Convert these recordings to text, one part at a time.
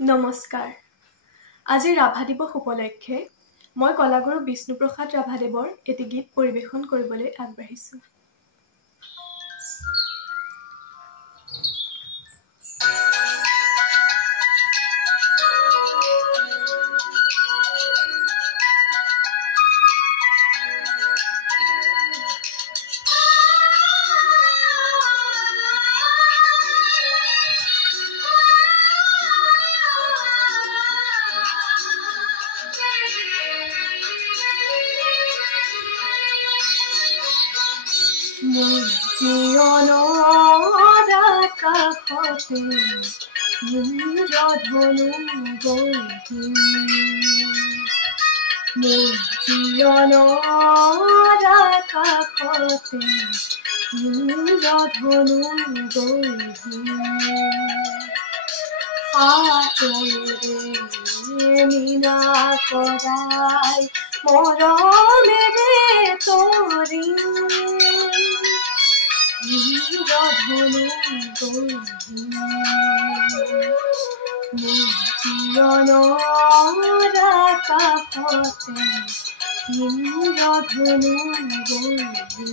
নমস্কাৰ। আজি ৰাভা দিৱস উপলক্ষে মই কলাগুৰু বিষ্ণুপ্ৰসাদ ৰাভাদেৱৰ এটি গীত পৰিৱেশন কৰিবলৈ আগবাঢ়িছোঁ। মোৰ জীৱনৰ আকাশতে ইন্দ্ৰধনু গঢ়ি, মোৰ জীৱনৰ আকাশতে ইন্দ্ৰধনু গঢ়ি, হাতেৰে মীনা কৰাই মৰমেৰে তৰি, ইন্দ্ৰধনু গঢ়ি, মোৰ জীৱনৰ আকাশতে ইন্দ্ৰধনু গঢ়ি।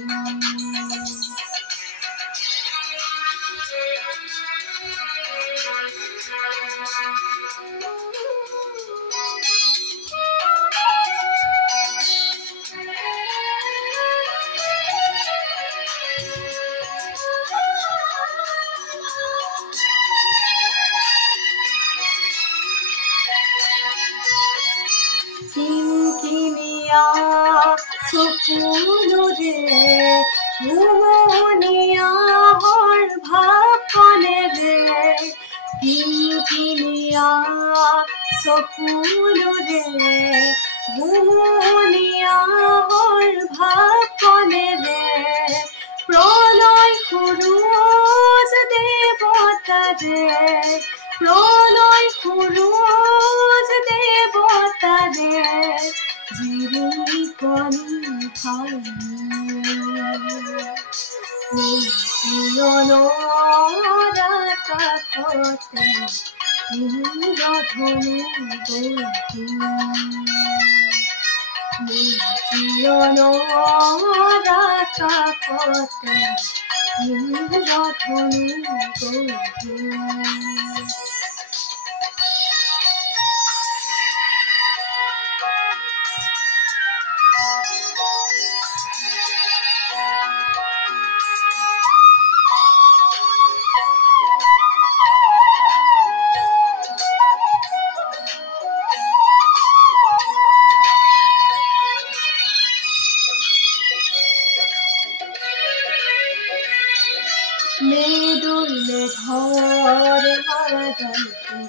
কিনকিনিয়া চকুলোৰে উমনিয়া ভাৱনেৰে, কিনকিনিয়া চকুলোৰে উমনিয়া ভাৱনেৰে, প্ৰণয় সুৰুজ দেৱতাৰে, প্ৰণয় সুৰুজ দেৱতাৰে জিৰিকনি ঠাই, মোৰ জীৱনৰ আকাশতে ইন্দ্ৰধনু গঢ়ি, মোৰ জীৱনৰ আকাশতে ইন্দ্ৰধনু গঢ়ি। মৃদুল মেঘৰ মাদল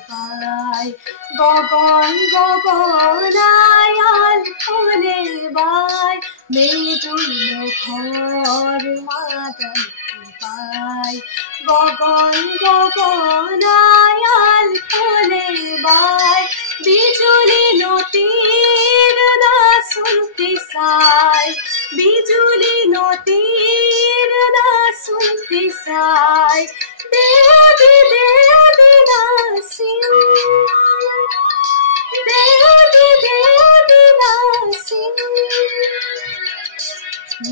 পাই, গগন গগনায়াল ফুলে বাই, মৃদুল মেঘৰ মাদল পাই, গগন গগনায়াল ফুলে বাই, বিজুলি নদীৰ নাচন্তি চাই, বিজুলি নদীৰ নাচন্তি চাই, দেৱী দেৱী নাচিম, দেৱী দেৱী নাচিম,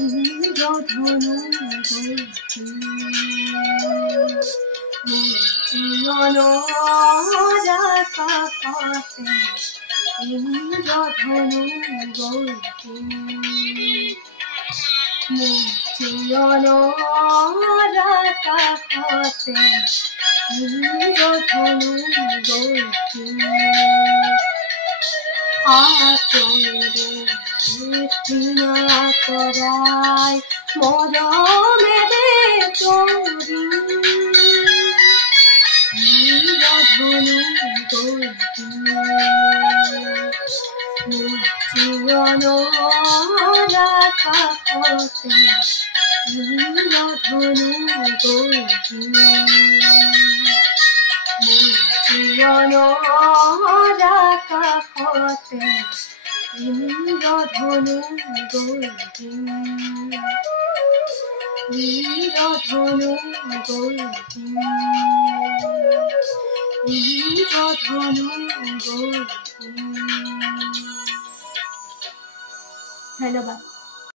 ইন্দ্ৰধনু গঢ়ি, মোৰ জীৱনৰ আকাশতে ইন্দ্ৰধনু গঢ়ি, মোৰ জীৱনৰ আকাশতে ইন্দ্ৰধনু গঢ়ি, হাতেৰে মীনা কৰাই মৰমেৰে তৰি, ইন্দ্ৰধনু গঢ়ি, মোৰ জীৱনৰ আকাশতে ইন্দ্ৰধনু গঢ়ি, মোৰ জীৱনৰ আকাশতে ইন্দ্ৰধনু গঢ়ি, ইন্দ্ৰধনু গঢ়ি। ধন্যবাদ।